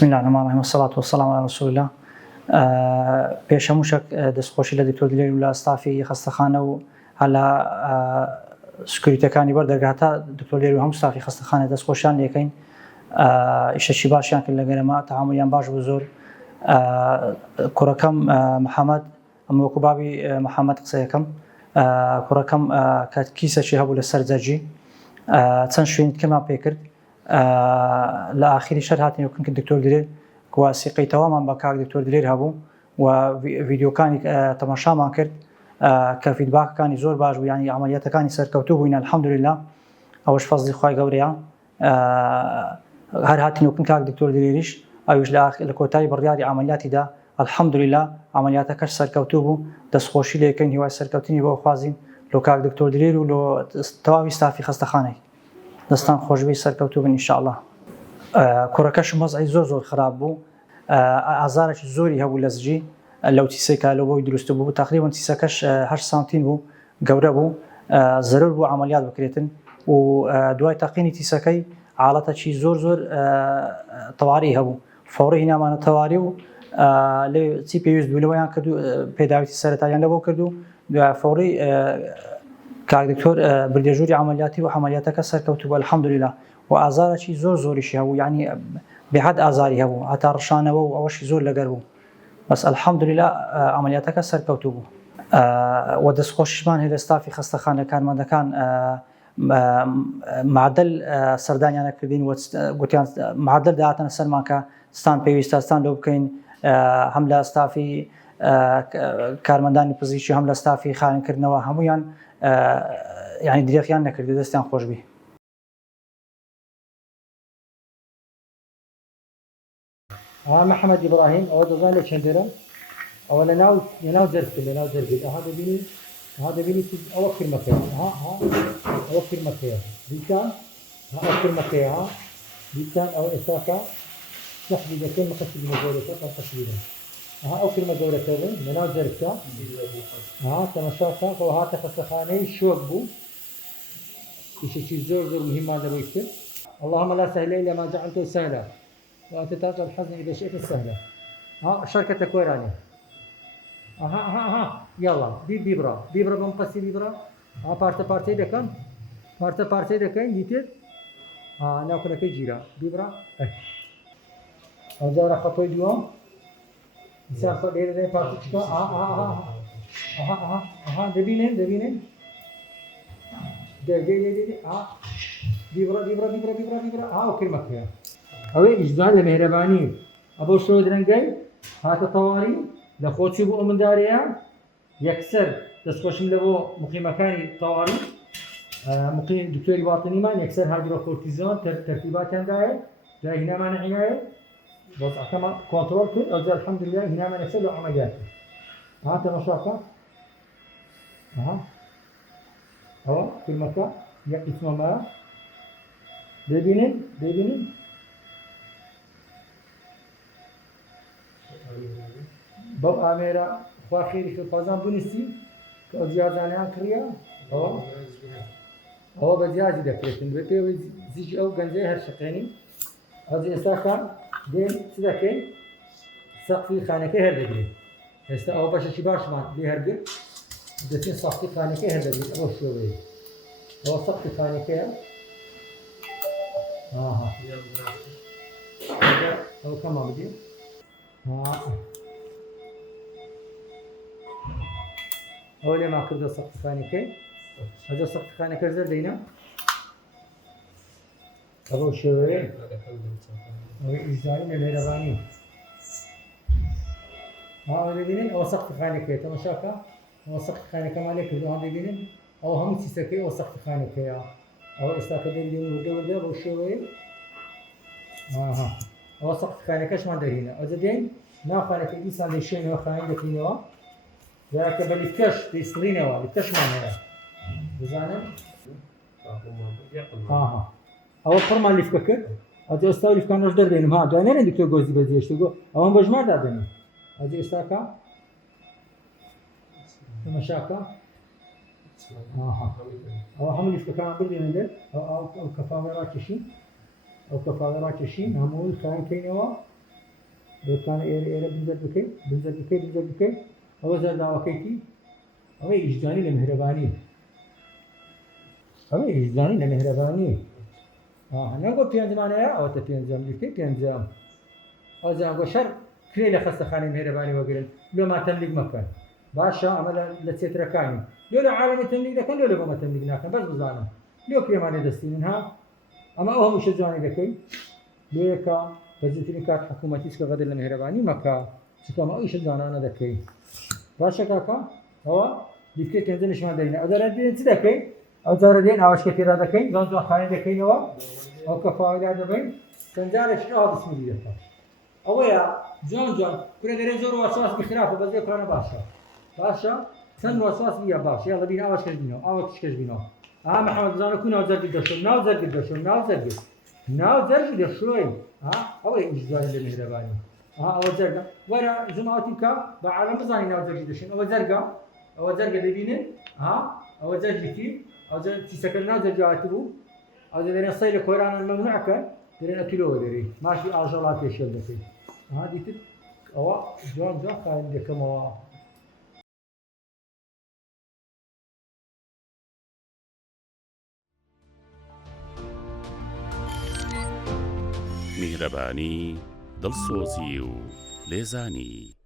بسم الله الرحمن الرحیم والصلاة والسلام على رسول الله. پێشەموشک دەستخۆشی لە دکتۆر دلێر و لە ئەستافی خەستەخانە و هەلا سکوریتەکانی بەردەرگاتە دکتۆر دلێر و هەموو ستافی خەستەخانە دەستخۆشیان لێکەین. ئیشەکی باشیان کرد لەگەرەمە، تەعاملیان باش بوو زۆر. کوڕەکەم محەممەد، ئەمە وەکو بابی محەممەد قسەیەکەم، کوڕەکەم کە کیسەکی هەبوو لە سەر جەرجی چەند شوێنی تکەمان پێ کرد. لە ئاخری شەر هاتین وکن کە دکتۆر دلێر واسیقەی تەوامان بە کاک دکتۆر دلێر هەبوو و ڤیدیۆکانی تەماشامان کرد کە فیدباکەکانی زۆر باش بوو، ینی عەمەلیاتەکانی سەرکەوتوو بووین ئەلحەمدولیلا. ئەوەش فەزلی خوای گەورەیە. هەر هاتین وکن کاک دکتۆر دلێریش ئەویش لە کۆتایی بڕیاری عەمەلیاتیدا ئەلحەمدولیلا عەمەلیاتەکەش سەرکەوتوو بوو. دەستخۆشی لێکەین، هیوای سەرکەوتنی بۆ خوازین لۆ کاک دکتۆر دلێر و لۆ تەواوی ستافی خەستەخانەی. دەستان خۆشبی سەرکەوتوو بن ئینشاءالله. کوڕەکەشم وەزعی زۆر خراپ بوو، ئازارێکی زۆری هەبوو لە زگی لەو تیسەی کە لەو بۆی دروست بوو، تقریباً تیسەکەش 8 سانتیم بوو، گەورە بوو، زەرور بوو عەمەلیات بکرێتن و دوای تەقینی تیسەکەی حاڵەتێکی زۆر تەواڕی هەبوو. فەوری هینامانە تەواڕی و لێ چی پێویست بوو لەوەیان کردو، پێداویتی سەرەتاییان لەبۆ کردو، دوای فەوری کاک دکتۆر بردێژوری عەمەلیاتی و عەمەلیاتەکە سەرکەوتوو بوو ئەلحەمدولیلا. و ئازارێکی زۆریشی هەبوو، یعنی بێحەد ئازاری هەبوو، هەتا ڕشانەوە و ئەوەشی زۆر لەگەر بوو. بەس ئەلحەمدولیلا عەمەلیاتەکە سەرکەوتوو بوو. و دەستخۆشیشمان هەیە لە ستافی خەستەخانە کارمەندەکان معدل سەردانیان نەکردین، گوتیان معدل داهاتنە سەرمان کە ستان پێویستە ستان لەو بکەین، هەم لە ستافی کارمەندانی پزیشکی هەم لە ستافی خاوێنکردنەوە هەموویان یعنی درێخیان نەکردی، دەستیان خۆشبی. محەممەد ئیبراهیم ئەوە دەزان لە چەندێرە، ئەوە لەناو جەرگێت، لەناو جەرگێت. ئەها دەبینی ئەوە فرمەکەیە، ئەوە فرمەکەیە، دیتان ئەوە فرمەکەیە، دیتان ئەوە ئێستاکە سەحبی دەکەین مەقەسی گەورەکە قەسبیدن. ئەو فرمە گەورەکە بن لەناو جەرگەکە، تەماشاکە ئەوە هاتە خەستەخانەی شۆک بوو، ئیشێکی زۆر مهمان لەبۆی کرد. اللهم لا سهل إلا ما جعلته سهلا وأنت تجعل الحزن إذا شئت سهلا. شركة كوراني. يلا بيبرا بمقصي بيبرا. بارتي دكان بارتي دكان ديتر. أنا أقول لك جيرا بيبرا. أزار خطوي دوام. إنسان خدير ده بارتي كا. دبينين. ده بيبرا. وكلمة كيا. ئەوەی ئیجزان لە مهرەبانی ئەبۆ شۆ درەنگەی هاتە تەواڕی لە خۆچی بۆ ئەمنداریە یەکسەر دەستخۆشم لە بۆ مقیمەکانی تەواڕی مقیم دکتۆری باتنیمان یەکسەر هایدرۆکۆرتیزۆن تەرتیباتیاندایە جای هینامان عینایە وەزعەکەمان کۆنتڕۆڵ کرد. ئەوجا ئەلحەمدولیلا هینامان یەکسەر لە عەمەلیات کرد. تەماشاکە ئەوە فیلمەکە یەک قسمەمە دەبینین بەو ئامێرە خوا خێری خوازان بنووسی کە ئەو جیازانیان کڕیە، ئەوە بە جیازی دەکرێتن بێت پێوەی زیژی ئەو گەنجەی هەر شقێنی. ئەوجا ئێستاکە دێن چ دەکەین؟ سەقفی خانەکەی هەردەگرێت. ئێستا ئەو بەشێکی باشمان لێ هەرگرت، دەچین سەقفی خانەکەی هەردەگرێت. ئەوە شێوەیە، ئەوە سەقفی خانەکەیە. ئەو کەما بدێ ئەو لێمان کردە سەقفخانەکەی. ئەجا سەقفخانەکە زەر دەینە ئەوە شێوەیە ئەوەی ئیجزانی لە مێرەبانی. ئەوە دەبینن ئەوە سەقفخانەکەیە. تەماشاکە ئەوە سەقفخانەکەمان لێ کردو. دەبینن ئەوە هەموو چیسەکەی ئەوە سەقفخانەکەیە. ئەوە ئێستاکە دەبینن وردە بەو شێوەیە. ئەوە سەقفخانەکەشمان دەهێنە. ئەوجا دێین ناوخانەکە دیسان دەیشێنەوە، خانەی دەکەینەوە، یاکە بە لیفتەش دەیسڵینەوە. لیفتەشمان هەیە بزانن. ئەوە پڕمان لیفکە کرد. ئەوجا ئێستا لیفکانەش دەردێنم. دوای نەرێن دکتۆر گۆزی بەجێشتە گۆ ئەوەم بە ژمار دادەنێ. ئەوجا ئێستاکە تەماشاکە ئەوە هەموو لیفکەکان بردێنن دەر. ئەو کەفاڵە ڕاکێشین، هەمووی خاوێن کەینەوە دوكان إيرا بنزل بكي أو زاد وكيتي أو إجداني لمهرباني نقول بينزمان يا أو تبينزام لكي بينزام أو زاد وشر كليل خاصة خاني مهرباني وقرن لو ما تملك مكان باشا عمل لتسيتركاني لو عالم تملك ده كان لو ما تملك ناكن بس بزانا لو كريماني دستينها أما أهم شيء زاني بكي ليكا بزنتني كات حكومتي اسكا غدر لمهرباني مكا سكا ما ايش زانا أنا دكي باشا كاكا هو ديكي كنزنش ما دينا أدرى دين تدكي أو زار دين أواش كتير دكي زان خاني دكي نوا أو كفاية دبي تنجار شنو بسم الله دكا أو يا جون كل غير زور وسواس بخلافه بس يكون باشا سن وسواس بيا باشا يلا بينا أواش كجبينه محمد زانو كنا زرق دشون ناو زرق دشوي أو إجزاء للمهرباني أو زرقا ورا جماعتك بعالم زاني ناو زرق دشون أو زرقا ببينه أو زرق بتي أو زرق تسكر ناو زرق عاتبو أو زرق نصير القرآن الممنوع كان درين أكلوا ودري ماشي أرجلات يشيل دكتور ديت أو جون خاين دكما میهرەبانی دڵسۆزی و لێزانی